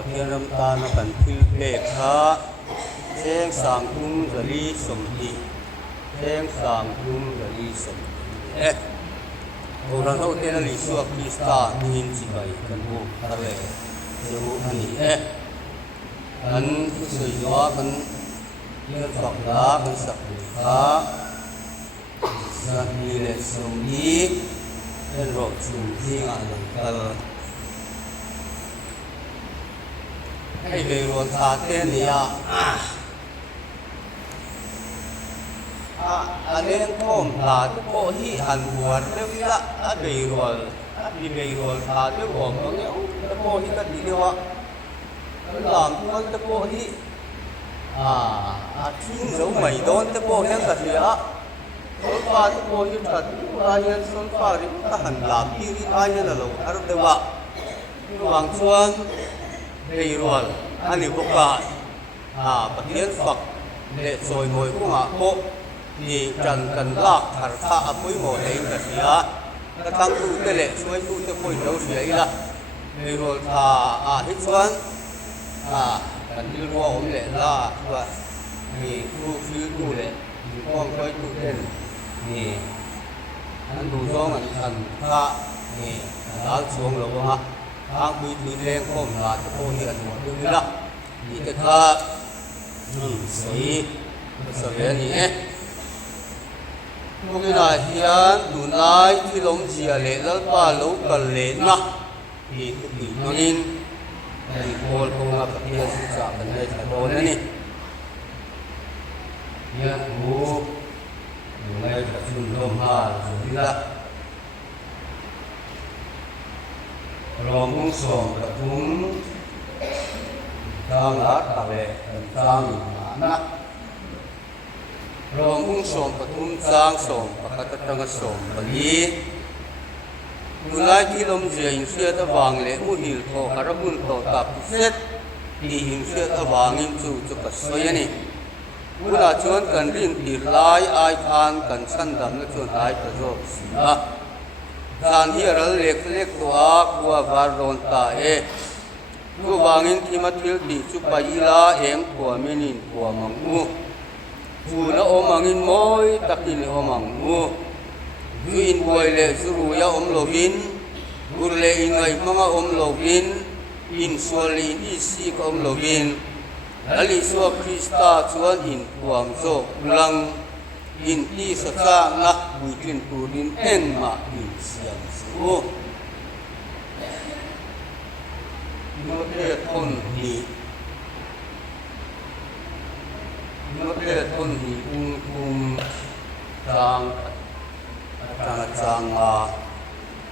ประเทศรำตาลกันพิลเบกฮะเชียงสังกุมจะลีสมดีเชียงสังกุมจะลีสมโบราณเขาเต้นลีสัวคริสตานินจิไปกันบุทะเลจะบุอันนี้อันสุยว่ากันเรื่องฝักดากันสักฮะสันนิเลสมดีเป็นรถชุมที่งานกันให้ไปรวนทาเต้นเนี่ยอันนี้พ่อมลาทุกคนที่อันหัวเรื่องนี้ละไปรวนไปรวนทาทุกคนตรงนี้ทุกคนที่กันดีว่าหลังคนทุกคนที่ทิ้งเราไม่โดนทุกคนยังกันเนี่ยส่วนฟ้าทุกคนที่ตัดอะไรเนี่ยส่วนฟ้าที่ตัดหลังที่อะไรเนี่ยเราอารมณ์เดียวบางส่วนไปรวนอันนี้พวกเราประเทศฝักเด็ดซอยมวยพวกพวกที่จันกันลากถาร์ข้าปุ้ยหมดเองกันเสียกระทั่งตู้เตะช่วยตู้เตะปุ้ยเราเสียอีละไปรวนที่ส่วนกันที่รัวผมเละล่าว่ามีตู้ซื้อตู้เละมีกล้องช่วยตู้เต้นนี่อันดูซ้องอันทันข้านี่ดาวช่วงเราฮะทางมือถือแรงข้อมลาตะโกนเรียนหมดเลยละนี่ก็ท่าสีสเวียนี่พวกนี้นะที่อันดูนายที่ลงเสียเลยแล้วป้าลูกกันเลยนะนี่ก็ดีนั่นไอ้โคลคงมาประเทศศึกษากันได้แต่โดนนั่นนี่เนี่ยหูอยู่ในประชุมร่วมห้าสุดละรองมุ่งส่งกระทุ้งทางลัดตะเลทางนะรองมุ่งส่งกระทุ้งทางส่งประกาศตั้งส่งปลีดูแลที่ลมเสียงเสียตะวางเละมุหิลโตกระบุนโตตับเสร็จที่หิมเสียตะวางหิมจู่จุกสวยนี่เวลาชวนกันรินตีลายอายทานกันชั้นดำและชวนอายประโยชน์เสียการที่เราเล็กเล็กตัวกัวบาร์โรนตากูวางอินที่มาทิลดีจุไปอีลาเอ็มกัวมินินกัวมังงูจูน่าอมังอินมอยตักอินอมังงูจูอินบวยเลจูรุยาอมโลวินกุเลอินไงมังอมโลวินอินสวลีอิสิกอมโลวินอลิสวคริสตาชวนอินกัวมโซลังอินที่สักนักบุจินปูดินเอ็นมาอินเสียงสูโนเตทนหีโนเตทนหีอุ้มจาง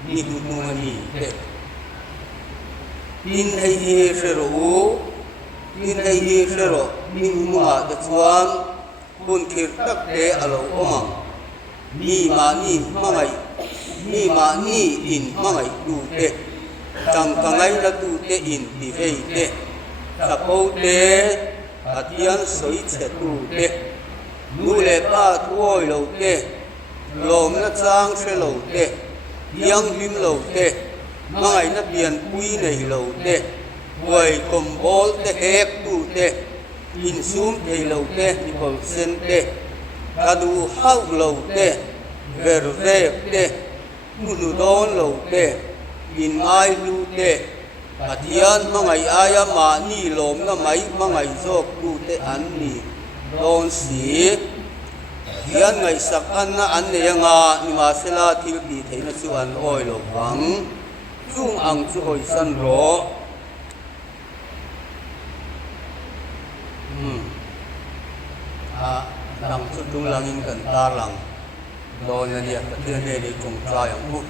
นี่ดูนูนี่เด็กอินไอเฮเชโรอินไอเฮเชโรนี่มัวตะชวนคุณคิดตักเตะอโลอมังนี่มานี่มาไงนี่มานี่อินมาไงดูเตะจังกังไงละดูเตะอินดีเฟยเตะสะโพกเตะอาทิยันสวยเฉดดูเตะนูเลป้าทั่วโลเตะลมนัดจางเชโลเตะยังหิมโลเตะมาไงนัดเบียนปุยในโลเตะไว้คอมบอลเตะเฮกดูเตะอินซูมเทโลเตะนิโคลเซนเตะกาดูฮาวโลเตะเวร์เรเตะมุนุดอนโลเตะอินไอลูเตะอาทิยันมังไงอายามานี่ลมนะไม่มังไงโซกดูเตะอันนี้โดนสีเทียนไงสักอันนะอันเนี่ยยังนิมาเซลาทิลดีเทนสุอันโอยโลวังจุงอังจุโอยสันโรดังสุดดุงลังอินกันตาลังโดนเนี่ยประเทศนี้จงใจอย่างพูด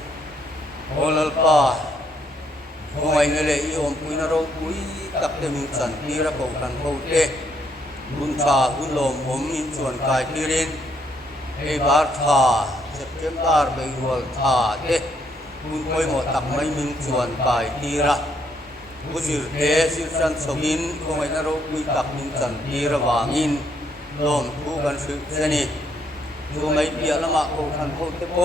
โอลป้าโอ้ยเนี่ยเลยอีอมปุยนรกปุยตักเตมิสันทีระบบกันโคเตบุญชาบุญลมผมอินส่วนกายที่เรียนไอ้บาร์ธาเซปเทมบาร์ไปรัวธาเตบุญคอยหมดตักไม่มิงส่วนกายที่ระบุจิรเทสิสันสมินโอ้ยนรกปุยตักมิงสันทีระวางินลมผู้กันสึกเสนีดูไม่เปียละมาโคทันโคเตโป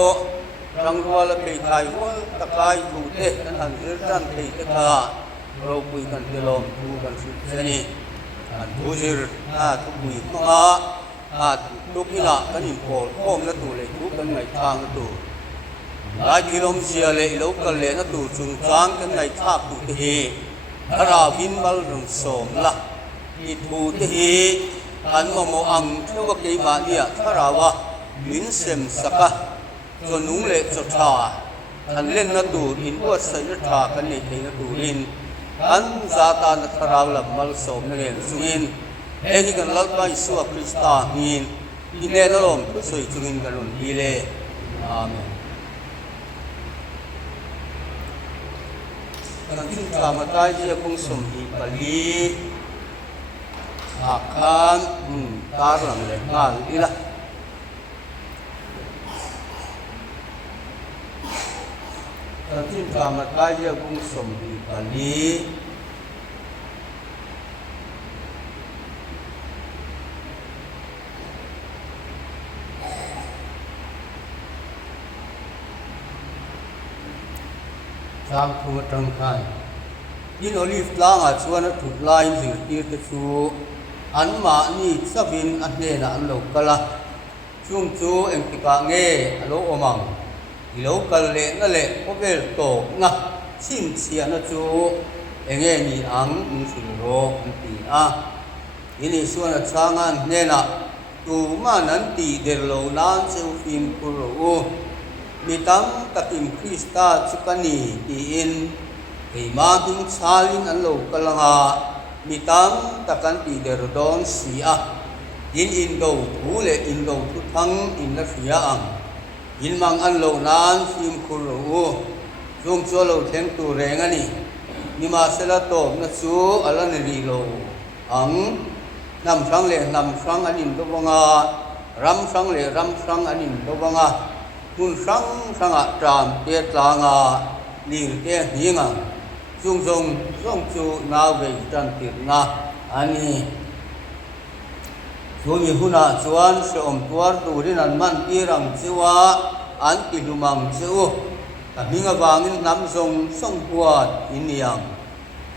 รังรัวละไปไทยหัวตะไคร้ดูเตะนั่นหันเรื่องด้านตีตะคา rau pui kan telom tu kan seni tu jir tu pui ma tu kila kan impol kom na tu le tu kan ngai thang na tu lai kilom sia le lo kan le na tu chung chang kan ngai thak tu te hi ara vin bal rong som la i tu te hi kan mo ang theu ka ke ma nia tharawa min sem saka cho nung le cho tha kan len na tu in ko sai na tha kan nei thei na tu in kan zata na tharaw lam mal som na len suin e hi kan lal pai su a krista in ile na lom soi chungin galun ile amen kan tin tha ma tai ji kong som hi pali akan tar lam le ngal ila kan tin tha ma tai ji kong som hi pali sang thu trăng khai in olive lang a chuan a thut lai zir tir te chu an ma ni savin a hne na an lo kala chung chu eng tika nge alo omang i lo kal le na le ko vel to nga chin chia na chu enge ni ang in sil ro an ti a ini suan a changan hne na tu ma nan ti der lo nan cheu phim ku ro mi tam takim Krista chukani ti in ei ma ding chalin an lo kalanga mi tam takan ti der don si a in do thu le in do thu thang in la ria ang in mang an lo nan sim khur ro chung cho lo theng tu reng ani ni ma sela to na chu ala ni ri lo ang nam sang le nam sang anin do banga ram sang le ram sang anin do banga hun sang a tram te tlanga lir te hinga chung chu na ve tan tir na ani chumi huna chuan se om tuar turin an man tirang chuwa an ti lumang chu ta hinga wangin nam zong song puat iniang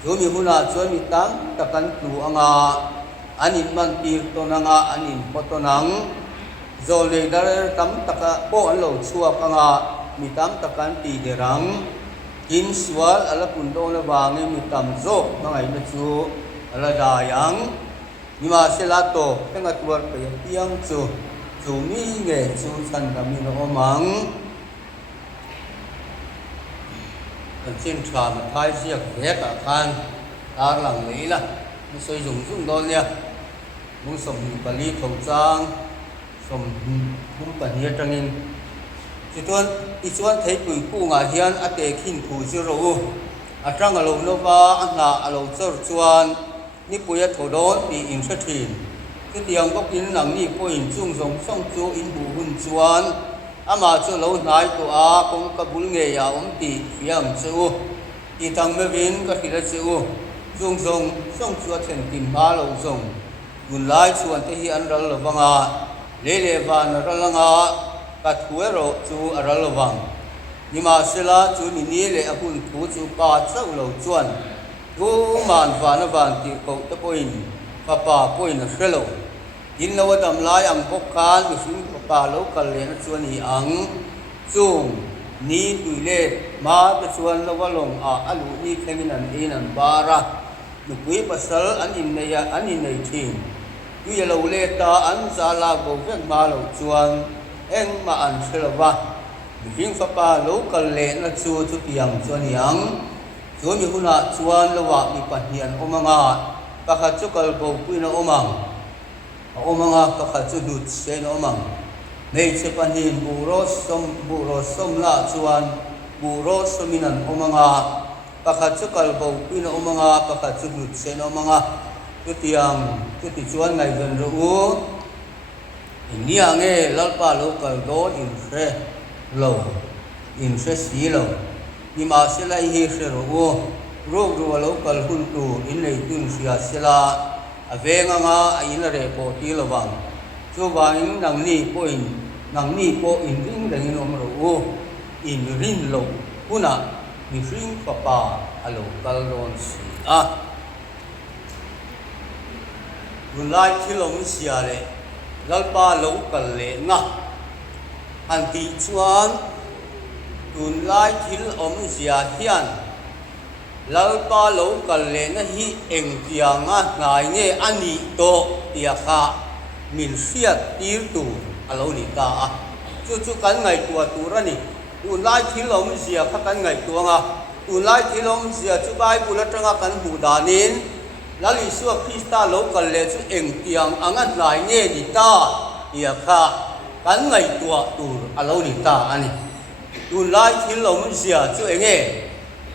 chumi huna chuan mi tam takan tu anga anin man tir to nanga anin potonang zole dar tam taka po an lo chuak anga mi tam takan ti derang in swal ala pundo la wange mi tam zo mangai na chu ala dayang ni ma selato tenga tuar pe tiang chu mi nge chu san da mi no omang kan chen tra ma thai siak ve ka khan ar lang leila ni soi dùng don nia mung som ni pali thau chang som hum pa hi tangin chuan i chuan thei pui ku nga hian ate khin thu zero atang alo nova anna alo chor chuan ni puya thodon ti in thathin ki tiang bok in nang ni po in chung zong song chu in bu hun chuan ama chu lo nai to a kong ka bul nge ya ti fiam chu ti tang me vin ka khila chu chung zong song chu then tin ba lo zong gun lai chuan te hi an ral lawanga lele van ralanga ka thuero chu aralwang nima sela chu ni ni le ahun thu chu pa chau lo chuan tu man van ti ko ta poin papa poin a hrelo in lo dam lai am bok khan mi sin papa lo kal le na chuan hi ang chung ni tui le ma ta chuan lo walong a alu ni thengin an bara nu pui pasal an in nei thin tu ya lo le ta an za la bo ven ma lo chuan eng ma an thelawa hing fa pa lo kal le na chu tiang chuan yang chu mi huna chuan lawa mi pahnian omanga pakha chu kal bo puina omanga pakha chu dut se no omang nei che panin buro som la chuan buro sominan omanga pakha chu kal bo puina omanga pakha chu dut se no omanga tiang ti chuan ngai ven ru ni ange lalpa local do in fre lo in fre si lo ni ma sela hi se ro ro local hun tu in nei tun sia sela avenga ma aina re po ti lawang chu wang nang ni po in ring ring om ro in rin lo una mi ring papa alo kalron si gun lai thilom sia le lalpa lo kal le na an ti chuan gun lai thil om sia hian lalpa lo kal le na hi eng tianga ngai nge ani to tia kha min siat tir tu alo ni ta chu kan ngai tua turani gun lai thilom sia kha kan ngai tuanga gun lai thilom sia chu Bible atanga kan hu danin lali suwa Krista lo kal le chu eng tiang anga ngai nge ni ta tia kha kan ngai tua tur alo ni ta ani gun lai thilom sia chu enge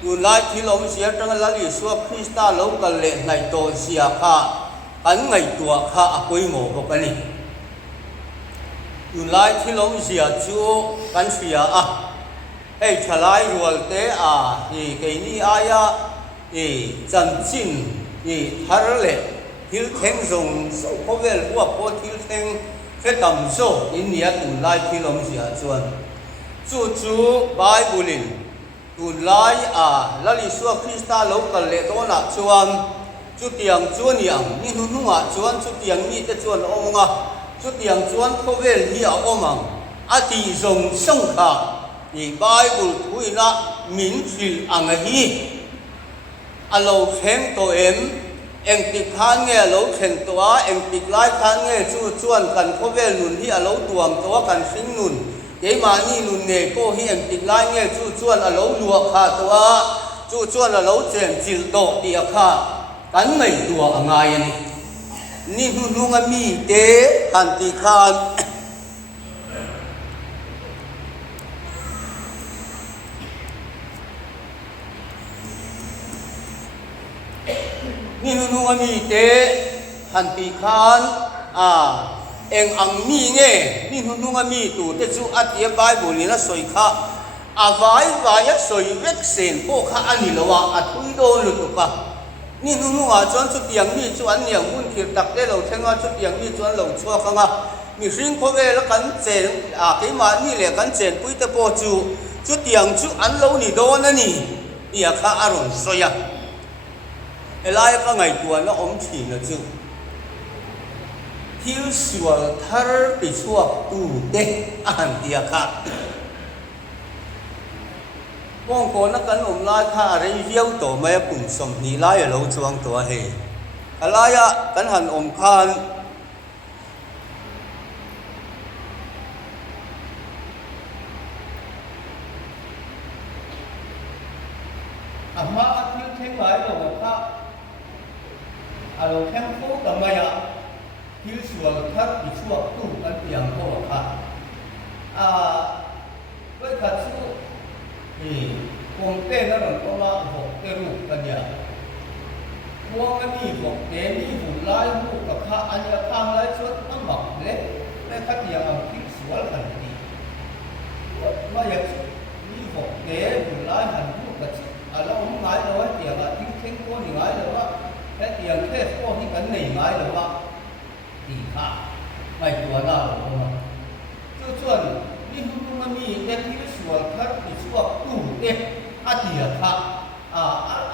gun lai thilom sia tanga lali suwa Krista lo kal le ngai to sia kha kan ngai tua kha akoi mo bokani gun lai thilom sia chu kan sia ei thalai rual te hi ke ni aya chan chin thar le thil theng zong so khovel wa po thil theng fe tam so in nia gun lai thilom sia chuan chu Bible in gun lai lali suwa Krista lo kal le to na chuan chu tiang chuan yang ni nu nu chuan chu tiang ni te chuan onga chu tiang chuan khovel hi omang ati zong song kha ni Bible thuina min thil anga hi alo khem to eng tik khan nge lo khen to eng tik lai khan nge chu chuan kan khovel nun hi alo tuam to kan sing nun ke ma ni nun ne ko hi eng tik lai nge chu chuan alo luak kha to chu chuan alo chen chil to ti kha kan ngai tua angai ani ni hu nga mi te han ti khan ni hu nga mi te han ti khan eng ang mi nge ni hu nga mi tu te chu atia Bible ni na soi kha vai soi vek sen po kha ani lowa athui do lu tu ka ni hu chuan chu tiang mi chuan niang mun khir tak te lo thenga chu tiang mi chuan lo chua khanga mi hring kho ve la kan chen ke ma ni le kan chen pui te po chu tiang chu an lo ni do na ni ia kha aron soya elai ka ngai tuan na om thi na chu thil sual thar pi chuak tu te an tia kha con ko na kan lai kha re hiau to mai pum som ni lai lo chuang to he alaya kan han khan amma thil theng lai lo kha alo khem phu ta mai thil sual thar pi chuak tu kan tiang ko kha với thật sự thì cùng tên nó là có là một cái rủ cái nhà mua cái gì một cái gì vụ lai vụ cả khá anh là khang lai suốt nó mọc đấy cái khách nhà hàng thích sửa là gì mà giờ như một cái vụ lai hành vụ cả là ông ngái đâu ấy tiền là thích thích có thì ngái đâu á cái tiền thế có thì cái này ngái đâu á thì khá mày đùa nào không ạ chứ chuẩnนี่มันมีแต่ที่ส่วนคัดที่ช่วงตู้เอ๊ะอาเดียค่ะ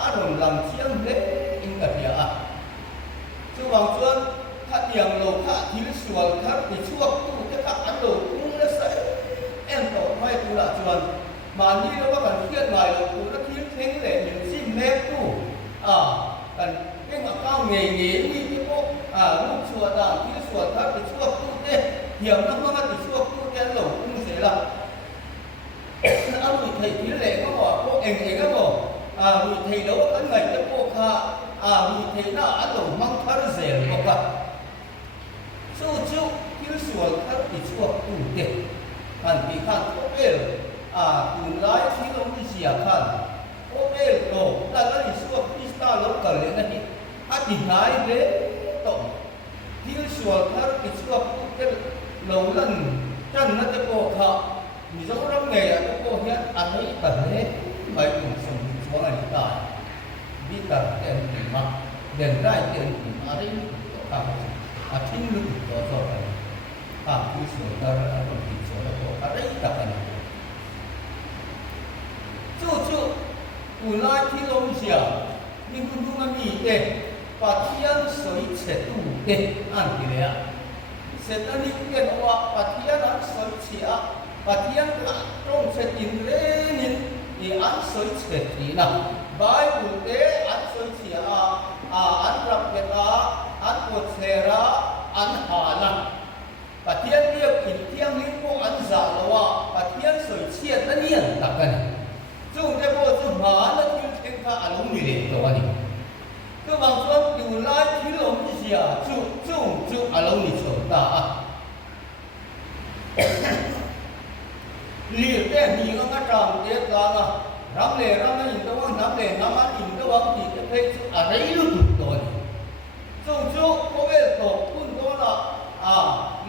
อารมณ์ลำเชียงเล็กอิงกับเดียช่วงส่วนถ้าเดียงโลค่ะที่ส่วนคัดที่ช่วงตู้จะคัดอันโลกุ้งและใส่เอ็มต่อไม่กูละส่วนมานี่เราก็กันเครียดหน่อยเรากูแล้วที่เท่งเลยอย่างซิมเล็กตู้กันเอ็งกับข้าวเงี้ยนี่ที่พวกลูกส่วนต่างที่ส่วนคัดที่ช่วงตู้เอ๊ะเหี่ยวน้ำมันก็ที่ช่วงตู้แกนโลกุ้งlà ông thầy tỷ lệ có bỏ cô eng có bỏ người thầy đấu cái ngày cái cô kha người thầy nó ăn đồ mang thar rẻ có cả số chú thiếu sửa thar thì sửa tủ tiền hành bị khan có bể tủ lái khi ông đi xìa khan có bể đồ là nó đi sửa Krista lúc cần lên này thì ngay đấy tổng thiếu sửa thar thì sửa tủ tiền lâu lần chân nóจะโกค่ะมีสมรภูมิไงจะโกเฮียอะไรกันเนี่ยไม่ต้องสมชวนอะไรกันวิตาเต็มที่มากเดินได้เต็มที่อะไรก็ทำทิ้งลึกตัวโซ่ไปที่ส่วนการอารมณ์ที่ส่วนแล้วก็อะไรกันจู่古来提龙下，你们弄个米的，把天水切度的按起来啊。现在你变话，把天按水切啊，把天按中切进来呢，也按水切起啦。Bible 的按水切啊，按รับเวลา按กดเสระ按หานะปะเทียนเรียกอินเทียงลิ้นพวกอันสาละว่าปะเทียนสวยเชียดนั่นเนี่ยตักกันจุ่มได้พวกจุ่มหาแล้วทิ้งเทงข้าอารมณ์นี่เลยตัวนี้คือบางส่วนอยู่ไล่ที่ลมเสียจุ่มอารมณ์นี่ชนตาเรียกแต่มีก็มาจำเด็ดตานะรำเล่รำนั่นอินทวังน้ำเล่น้ำมันอินทวังที่จะเป็นอะไรรู้ตุกตัวนี้จุ่มก็เป็นตกพุ่นตัวละ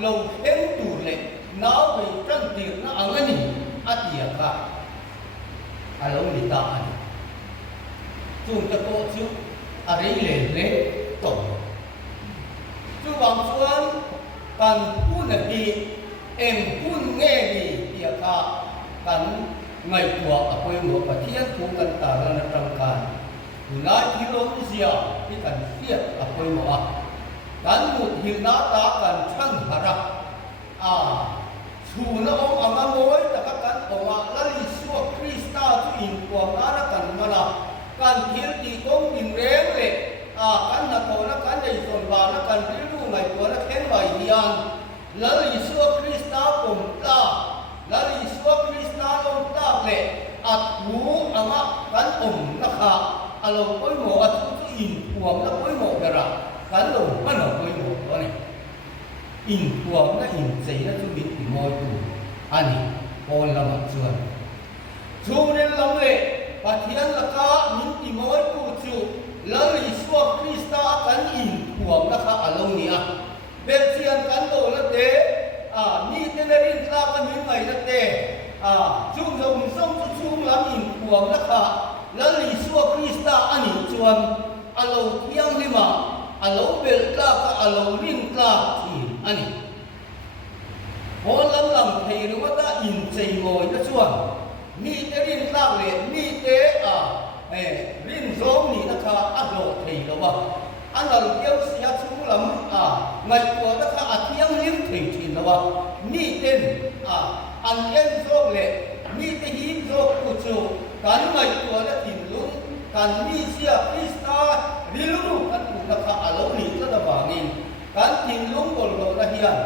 ลงเข็มตูเลยน้าวไปจังตีน่าอังนี่อาเดียค่ะอารมณ์ดีตาอันจุ่มจะโกจุ่มอะไรเล่ตกจุ่มบางส่วนกันพูดดีพูดแง่ดีเดียค่ะกันไม่กลัวอภัยหมดปะเทียนถูกกันตาละนักการอยู่หลายที่ลมเสียที่กันเสียอภัยหมดกันหมุดหินนาตากันช่างหาระชูนะองค์อาโมยแต่กันองค์ละลิสวคริสตาจุอินความนากันมาละกันเทียนตีกงดินเร่งเลยกันนักโทนักกันใจส่วนบานักกันริ้วไงตัวนักเข็นใบเดียนละลิสวคริสตาผมตาละลิสวคริสตาลงตาเลยอัดหูอามากันนะคะอารมณ์ก้อยหมอจุอินความนักก้อยหมอเดระกันลงมันเอาไปหมดตัวนี้อินตัวนั่นอินใจนั่นจุมิตติมอยกูอันนี้พอละมันชวนชูเรื่องลำเล่ปะเทียนละกามิตติมอยกูจูละลิสวคริสตากันอินตัวนะคะอารมณ์นี้เบลเซียนกันโตละเตนี่เทนรินลากันมีไงละเตจุ่มจุ่มลำอินตัวนะคะละลิสวคริสตาอันนี้ชวนอารมณ์เที่ยงลิมาอารมณ์เบลกลากับอารมณ์รินกลาที่อันนี้พอลำเทหรือว่าถ้าอินใจโมยจะช่วงมีแต่รินกลาเลยมีแต่รินโซมนี่นะคะอัลโลเทหรือว่าอันเราเกี่ยวเสียชุ่มลำไงตัวนะคะอาเที่ยงลิ้นเททีหรือว่ามีเต้นอันเอ็นโซเลยมีแต่หินโซกุจูการไงตัวและถิ่นลุงการมีเสียคริสตาริลุกันอุตคะอารมณ์นี้จะบางอินการถิ่นลุงบนโลกละเฮียน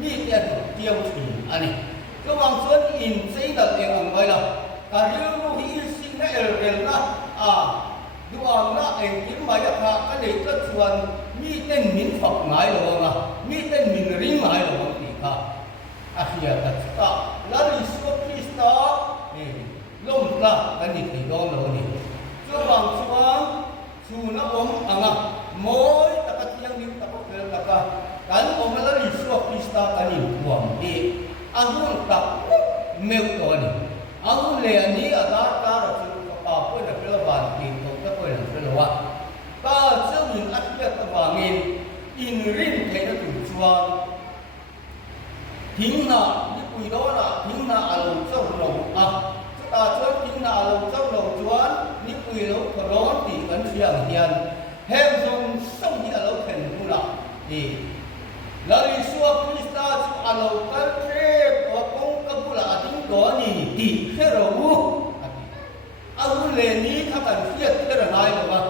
มีแต่เดียวถิ่นอันนี้ก็บางส่วนอินสิ่งนั้นเองอันไว้ละการริลุที่สิ่งนั้นเองนะดูอันนั้นเองที่หมายถึงกันเด็กก็ชวนมีแต่มินฝักไม้หรอวะมีแต่มินริมไม้หรอวะที่ค่ะอาเฮียตัดตาแล้วลิสวคริสตาลมละกันนี่ที่โดนเรานี่ช่วงบางช่วงชูนับองมอยตะกัดยังนิ่งตะกัดเกลือตะกัดกันองละลิสวคริสตากันนี่หวงดีอังุนตับเมลตัวนี่อังุนเลยอันนี้อาการการเราจะเพื่อนเพื่อนบ้านกินตกตะเพื่อนเพื่อนว่าก็เจ้าหญิงอัจฉริยะตะวังอินรินเทนตุช่วงทิ้งหน้านี่คุยโดนทิ้งหน้าอารมณ์เจ้าหลงตาชวนทิ้งหน้าลงเจ้าหลงชวนนี่คุยแล้วก็ร้อนตีกันเชียงเฮียนแห่งทรงส่งที่เราเห็นดูละนี่แล้วอิสวาคริสตาจุอาโลกันเทปว่าคงกับบุลาทิ้งตัวนี่ดีแค่เราอาวุธเลนี้ถ้ากันเทียบแค่ไหนหรือว่า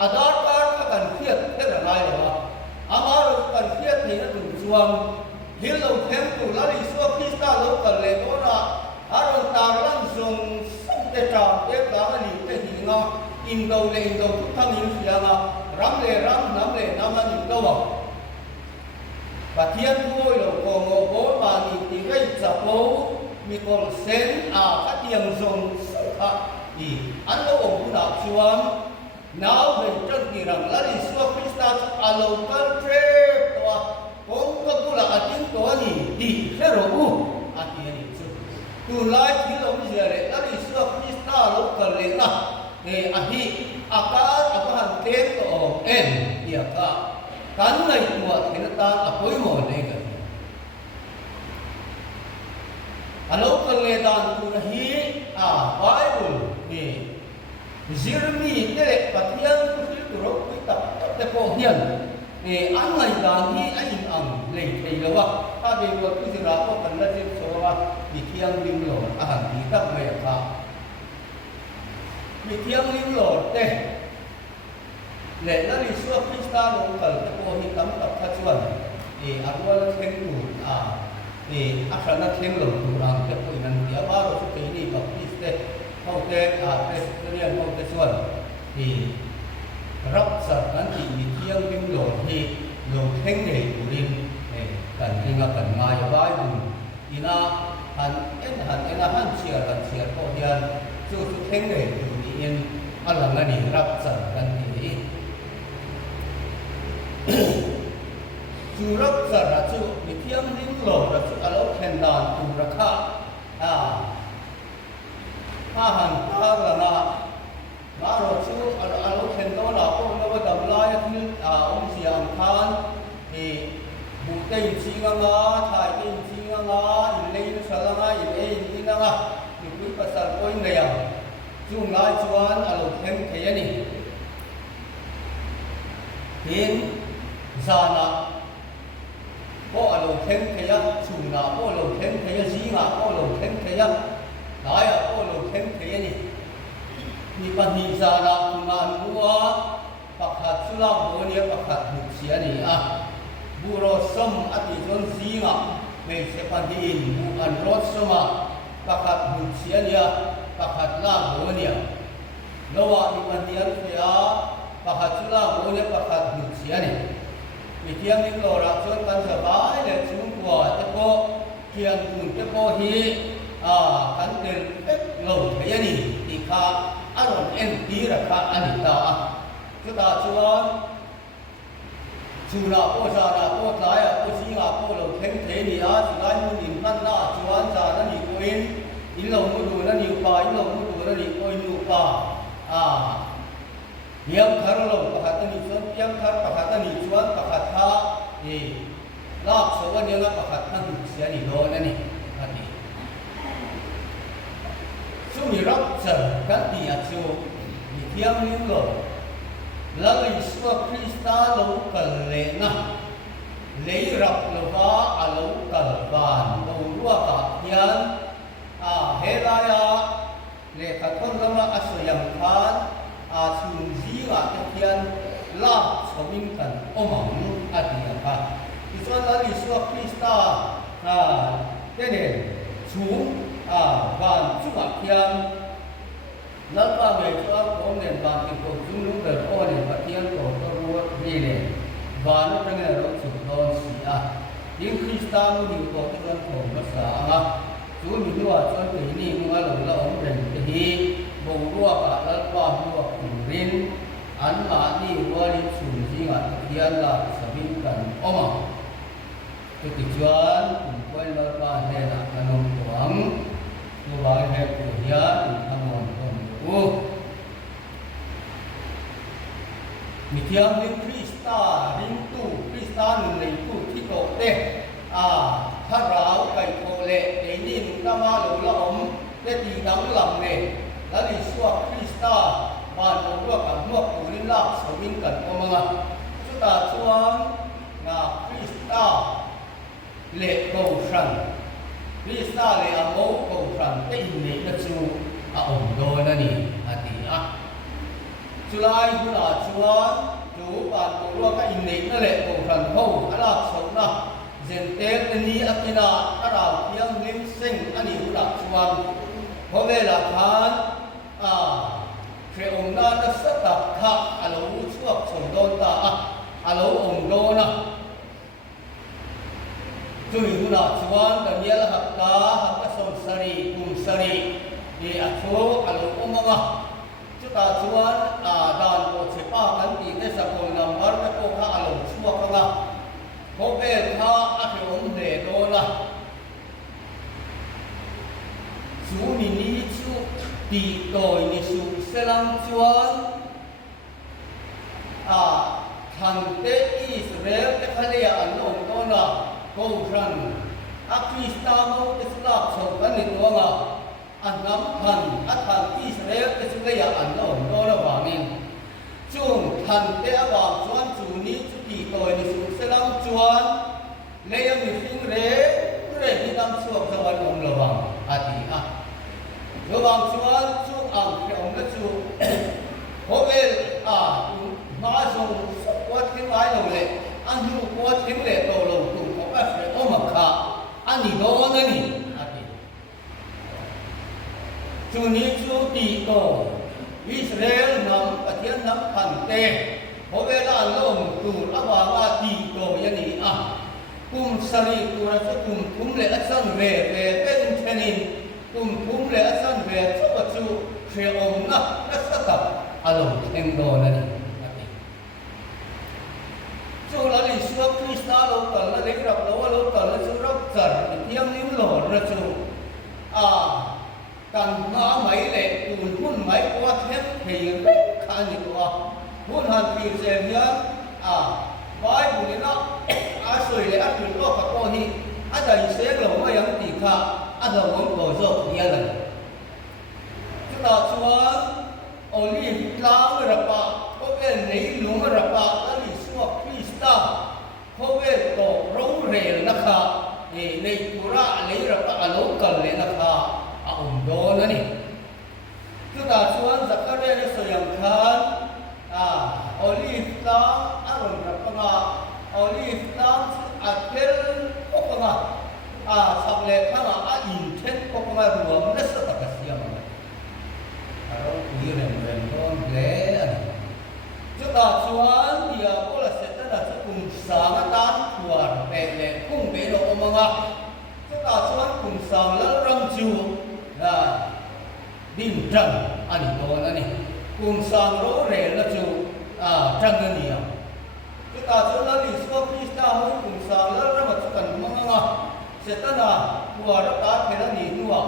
อาดาร์การถ้ากันเทียบแค่ไหนหรือว่าอามาเรากันเทียบที่นั่นถึงช่วงเห็นเราเห็นตัวแล้วอิสวาคริสตาเรากันเลยก็นะอารมณ์ตาลังส่งแต่จอบเด็กหลังนี่แต่หิงอินโดเลยอินโดทุกทั้งอินเดียรำเลยรำน้ำเลยน้ำมันอินโดปะเทียนด้วยเราโกงโง่บานีที่ไรจับโบมีคนเซนกัดยังส่งสุขะอีอันเราองค์นับชวนน้าวเป็นจังกีรังแล้วอิสวาคริสตาอารมณ์กันเทปตัวคงกับบุลาทิ้งตัวนี่ดีแค่รู้อาทิตย์นี้tu laiที่เราไม่เชื่อเลยแล้วอิสระคริสต์เราก็เลยนะอาทิakar akan tek to en dia ka kan nai tua thenata apoi mo le ka alo kan le dan tu hi bible ni Jeremy te pathian tu ro ku ta te ko hian an ngai dan hi a in ang le thei lo wa ta be ko tu sira ko kan la sim so wa mi thiang lim lo a han ti tak me kha mi thiang lim lo te le la ni su krista lo kal te ko hi tam tak kha chuan arwal theng tu a khana theng lo tu rang te ko nan dia ba ro su te ni baptist te hậu thế presbyterian hậu thế xuân thì rất sợ anh chị bị thiêng kim lộ thì lộ thánh đề của linh cần thì là cần mai vai vùng thì na hắn chia có tiền chú thánh đề của linh anh là người đi rất sợ anh chị chú rất sợ là chú bị thiêng kim lộ là chú ở đâu thèn đàn cùng ra khá han ta là na rồi chú ở lúc hiện đó là có nó bắt đầu lại thì ông giang khan thì bộ tây chỉ nga thái tây chỉ nga in lấy nó sao nga in lấy in nga thì quý bà sản coi này à chú ngay chuan ở lúc hiện thế này hiện ra na có ở lúc hiện thế à chú na có lúc hiện thế gì nga có lúc hiện thế à đại à có lúc hiện thế này ni pani ra na ngan bua pakhat chula bonia pakhat muksia ni a buro som ati zon zinga me se pani in bu an rot soma pakhat muksia ni a pakhat la bonia lowa ni pani an thea pakhat chula bonia pakhat muksia ni mi tiang ni lora chon kan sa bai le chung kwa te ko kian kun te ko hi kan del pek lo thea ni ti kha aron en ti ra kha anita chuta chuan chula po sa na po tlai a po singa po lo theng the ni a chulai mu nin kan na chuan sa na ni ko in lo mu du na ni pa in lo mu du na ni ko nu pa yam thar lo pakhat ni chuan yam thar pakhat ni chuan pakhat tha lak so wa ni la pakhat tha du sia ni lo na ni ani mi rap char kan ti a chu mi thiam lim lo la li swa krista lo kal le na le rap lo wa a lo kal ban lo ruwa ka hian he la ya le ka thon lama a so yam khan chung ji wa ka hian la chawin kan omang a ti a ka ti chuan la li swa krista te ne chung van chung a hian lal pa me chuan kom nen ban ti ko chung lu ber o ne pathian ko to ruat ni ne van ta ne ro chu don si in krista mu ni ko ti ron ko ma sa chu mi ruwa chuan te ni mu a lo la om ren te hi bo ruwa ka lal pa ruwa ku rin an ma ni ruwa ni chung ji nga hian la sabin kan oma ti chuan ko lal pa ne na kanom tuang tu bai he ku hian thamon kon u mi thiam lim krista ring tu krista nun nei tu thi to te tha rau kai tho le te ni nu ta ma lo la om te ti dang lam ne la li suwa krista ban lo ro ka nuak tu rin lak so min kan omanga chu ta chuan na krista le ko shan krista le amo ko shan te in ne na chu om do na ni ati chulai hu na chuan chu ban ko ro ka in ne na le ko shan ho ala so na zen te ni atina ara piang lim sing ani hu na chuan ho ve la khan khe om na na sa ta kha alo chuak chom don ta alo om do na chui hu na chuan Daniel hakka hakka som sari kum sari ni a chu alo omanga chu ta chuan dan ko chepa kan ti te sa ko number ta ko kha alo chuak ka ko be kha a the om de do na chu ni ni chu ti toi ni su selang chuan than te Israel te khale an om do na ko ran krista mo te slap so kan ni to nga an nam than athan Israel te chu le ya an lo no la wangin chung than te awang chuan chu ni chu ti toy ni su selam chuan le ya mi hing re ni dam chuak zawan om lo wang ati a lo wang chuan chung ang ke om la chu hovel a ma song wat ke mai lo le an hu wat ke le to lo tu ko ba se o ma kha ani do na ni ati chu ni chu ti to Israel nam pathian nam phan te hovel a lo tu awanga ti to yani a kum sari tura chu kum le asan ve pen thenin kum le asan ve chu khre om na saka alo theng do na ni chu la ni suwa krishna lo kal la le rap lo kal la chu rap char thiam nim lo ra chu a kan ma mai le kun hun mai kwa them thei re kha ni ko hun han pi se nya a bai bu ni na a soi le a tu lo ka ko hi a dai se lo ma yang ti kha a da won ko zo ya la chu ta chuan olive lang ra pa ko ve nei lung ra pa la ni suwa krista ko ve to ro re na kha nei pura le ra pa a lo kal le na kha a do na ni chu ta chuan zakaria ni so yang khan olive lang a ron ra pa nga olive lang a tel ko pa nga sab le kha nga a in then ko pa nga ruam na sa ta ka siam aro ni ren don ble chu ta chuan dia ko la se ta da kum sang tan thuar pe le kum be lo o nga chu ta chuan kum sang la ram chu din trăng ani to na ni kum sang ro re la chu trăng na ni chu ta chuan la ni so krista ho kum sang la ram chu kan nga se ta na thuar ta pe la ni nuwa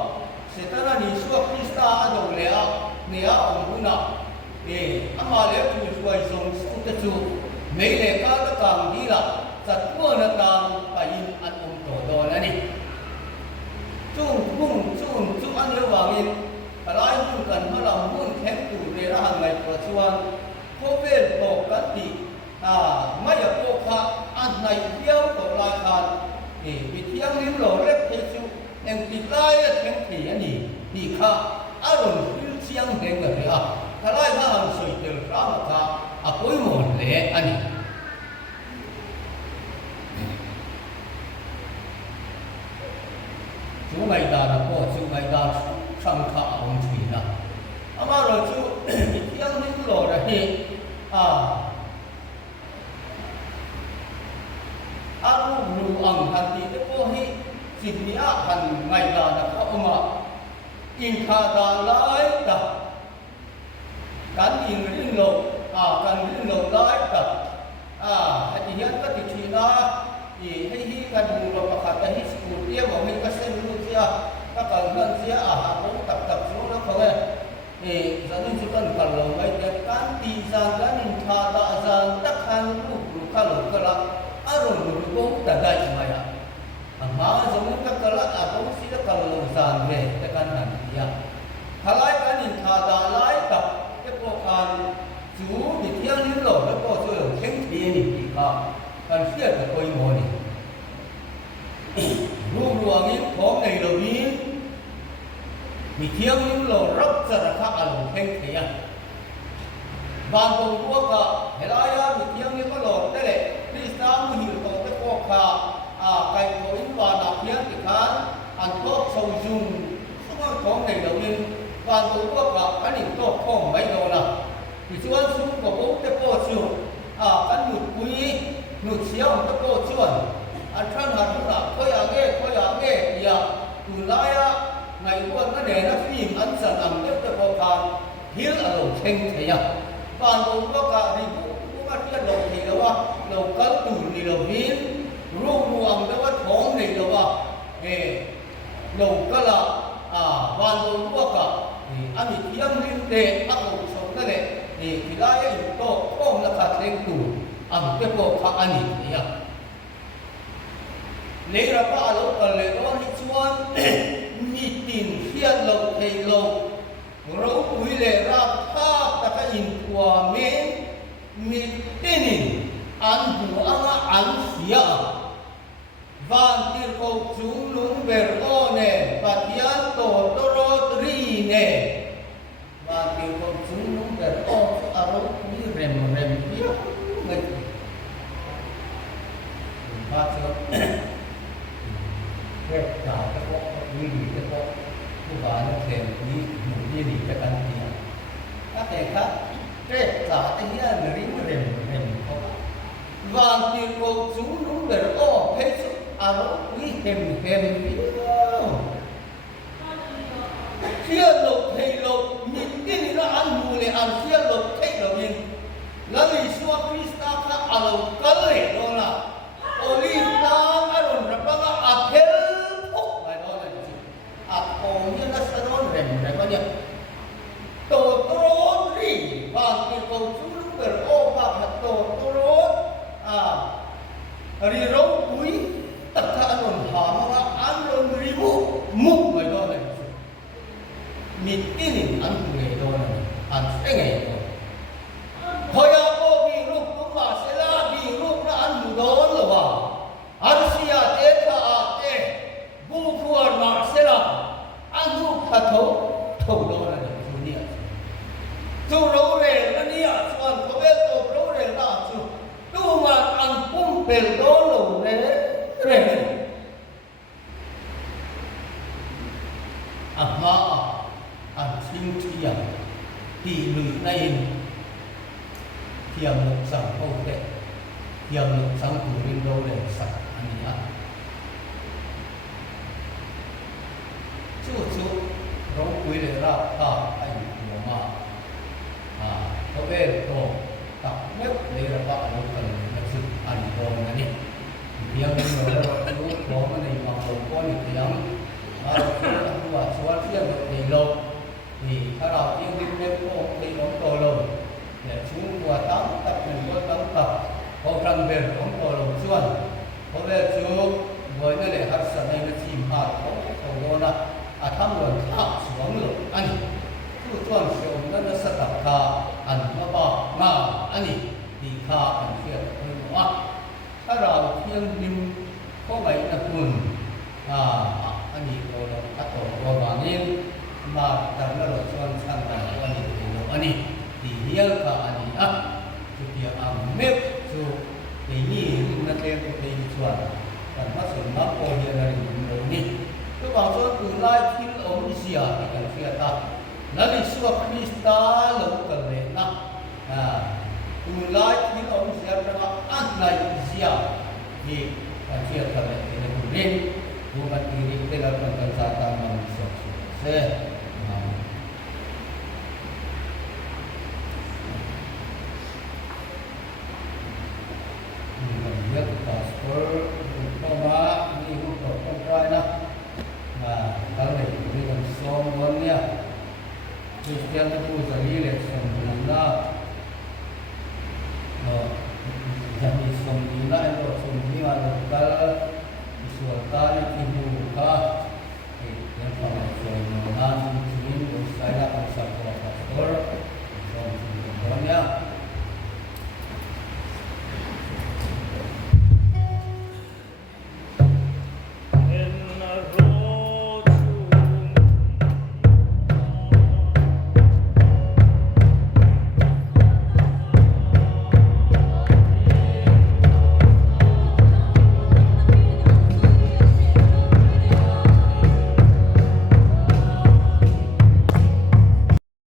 se ta na ni so krista a do le a ne a om na ama le tu suai song su ta chu mei le ka ta kang di la sa tu na tang pa yin an om to do na ni chung an le wangin kalai hun kan ma lam hun khem tu re ra hang lai pro chuan ko vel to kan ti ma ya ko kha an nai piao to lai khan bi thiang lim lo rep the chu en ti lai a theng thi ani ni kha aron hil chiang deng ga ri a kalai ha hang soi tel ra ma kha a poi mo le ani chu mai da na ko chu mai da sang kha ong thui na ama ro chu thiang nim lo ra hi aru ru ang han ti te ko hi sin ni a han mai da na ko ma in kha da lai da kan in rin lo kan rin lo lai da ha ti hian ka ti thi na hei hi kan mu lo pa kha ta hi school dia mo hi ka sen lu sia ka kal nan sia ko tak so na ko zanin chu kan kal lo mai te kan ti zan kan in tha da zan tak han lu ka lo ka la aron lu ko ta dai mai ma zanin ka kala ko si da kal lo zan ve te kan nan dia halai kan in tha da lai ta te ko kan chu ni thiang ni lo da ko chu lo theng thi ni ki ka kan sia ta koi mo ni ru ruangin khom nei lo ni mi thiang nim lo rap chara kha alo theng thia ban bong ko ka helaya mi thiang ni ko lo te le krista mu hi to te ko kha kai ko in wa na thiang ti khan an to so jung suma khom nei lo ni ban bong ko ka an in to khom mai lo na ti chuan sum ko bo te ko chu kan nut pui nut siam te ko chuan an than ha na ko ya ge ya tu la ya ngày qua nó để nó phim ấn sản ẩm tiếp tục vào bàn hiếu ở đầu thanh thế à bàn cũng có cả thì cũng có cái đầu thì đâu à đầu cán tủ thì đầu hiến ru ruộng đâu có thốn thì đâu à đầu cái là bàn cũng có cả thì anh thì thiêm liên tệ áp dụng sống cái này thì lại những to không là cả thanh tủ ẩm tiếp tục khác anh thì à lấy ra ba lỗ cần lấy đó đi chuan ni tin hiền lâu thầy lâu rau quý lệ ra tháp ta cái in qua men mi tinin an bu anga an sia van tir ko chung lung ber o ne patian to toro tri ne van tir ko chung lung ber o aro ni rem pia ngai ba cho cái cả cái bộ như gì cái bộ cái bà nó thèm như gì cái căn gì các thầy khác cái cả cái gì là người rèm không và tiền cầu chúng đúng về ô hết sức à nó quý hèm kia lộc thầy lộc nhìn cái nó ăn mù này ăn kia lộc thầy lộc nhìn là vì sao Krista khác à lộc cái này đó là Olita aron rapanga akhel phok mai đó là gì? Ako như là sao nó rèm có nhỉ? Tổ trốn đi và cái câu chú lúc bờ ô bạc là tổ trốn đi rau quý tất cả aron hàm mà aron ribu muk mai đó là gì? Mình ini ăn ngày đó là ăn cái ngày đó. Thôi ako bị lúc cũng mà sẽ là bị lúc nó ăn mù đó rồi mà. Arsia te tha te bu khuar ma se la anu kha tho do la ni ni tu ro re la ni a chuan ko be to ro re la chu tu ma an pum pel do lo re amma an sing thiam ti lui nay thiam lục sang ho te thiam lục sang tu rin do le sak chú rau quý lệ ra ta anh của mà có vẻ to tập nhất đây là bạn nó cần thật sự anh còn là đi tiếng nó là chú có cái này mà không có những tiếng chú à chú ăn tiếng được thì lâu thìถ้าเราtiếng tiếng tiếng có thì nó to lâu để chú qua tám tập mình có tám tập có trăm bền có to lâu chuan có vẻ chú với cái này hạt sản này nó chìm hạt có đó là tham luận thảo xuống được anh chú chọn sử nó sẽ tập kha anh mà bảo mà anh thì kha anh sẽ hơn nữaถ้าเราเที่ยงดิมก็ไปนะคุณอันนี้เราตัดต่อว่าวันนี้มาทำแล้วเราชวนช่างกันวันนี้อันนี้ที่เรียกว่าอันนี้จุดเดียวเม็ดจุดนี้นักเรียนก็ไปชวนกันมาสอนนักโอเรียนอะไรอย่างนี้ก็บางส่วนคือไล่ทิ้งเอาไม่เสียที่กันเสียตานั่นคือส่วนคริสต์หลงกันเลยนะคือไล่ทิ้งเอาไม่เสียแต่ว่าอันไล่เสียที่กันเสียกันเลยในบุรีบุญที่เรียกได้รับการจัดการมันสุดเสียเรื่องพาสปอร์ตเข้ามามีรูปแบบต้องได้นะทั้งในเรื่องสองวันเนี่ยคริสเตียนผู้สรีเล็กสมบูรณ์นะจะมีสมบูรณ์นะไอ้ตัวสมบูรณ์อะไรก็ส่วนการที่ผู้ค้า